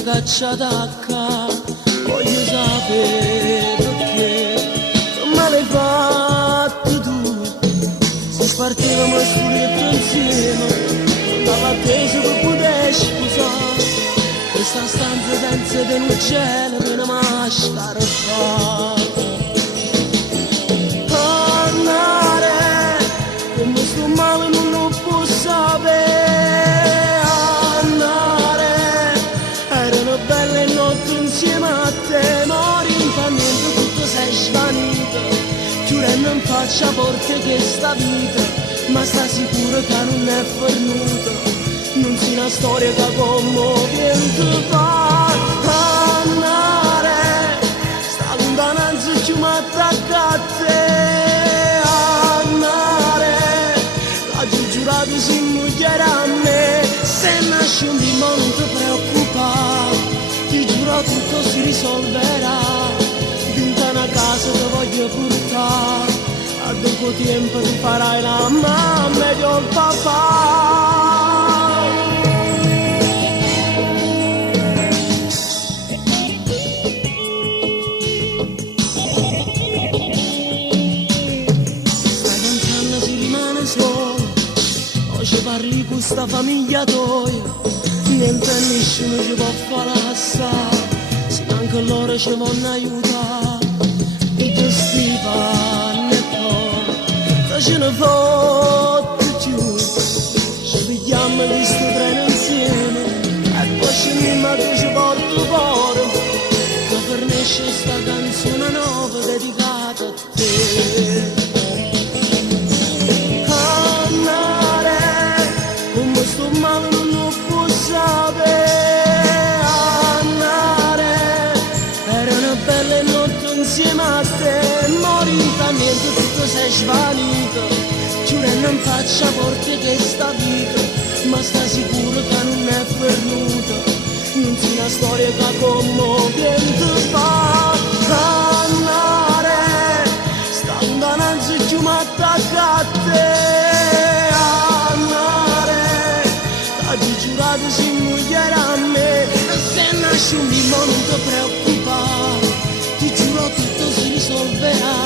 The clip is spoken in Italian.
sta cacciata, voglio sapere perché non me l'hai fatto tu. Se spartivamo sto letto insieme, andavo atteso per poter sposare. Questa stanza senza di un cielo, che una mascara fa. Andare, come sto male non lo posso sapere. Insieme a te mori niente, tutto sei svanito, chiudendo in faccia porte che sta vita, ma sta sicuro che non è fornuto, non sia una storia che commovente fa. Andare, sta lontananza più mi attacca a te. Andare, la giurato si muoierà a me, se nasce un bimbo non ti preoccupare, ti giuro tutto si risolverà, dentro una casa che voglio portare, a dopo tempo ti farai la mamma e io il papà. Stai pensando si rimane solo, oggi parli con sta famiglia tua, niente nessuno ci può fare assare, se anche loro ci vogliono aiutare. E tu Stefano e poi, che ce ne fotte più, ci pigliamo di sto treno insieme, e poi scendiamo che ci porto fuori, che fornisce sta canzone nuova dedicata a te. Andare, come sto male non lo posso sapere. Andare, era una bella notte insieme a te, morita niente, tutto sei svanito, giurando in faccia porte che sta vita, ma sta sicuro che non è perduto, non sia una storia che commovente fa. Andare, sta lontananza più mi attacca a te. Giurato si muoierà a me, se nasce un bimbo non ti preoccupare, ti giuro tutto si risolverà,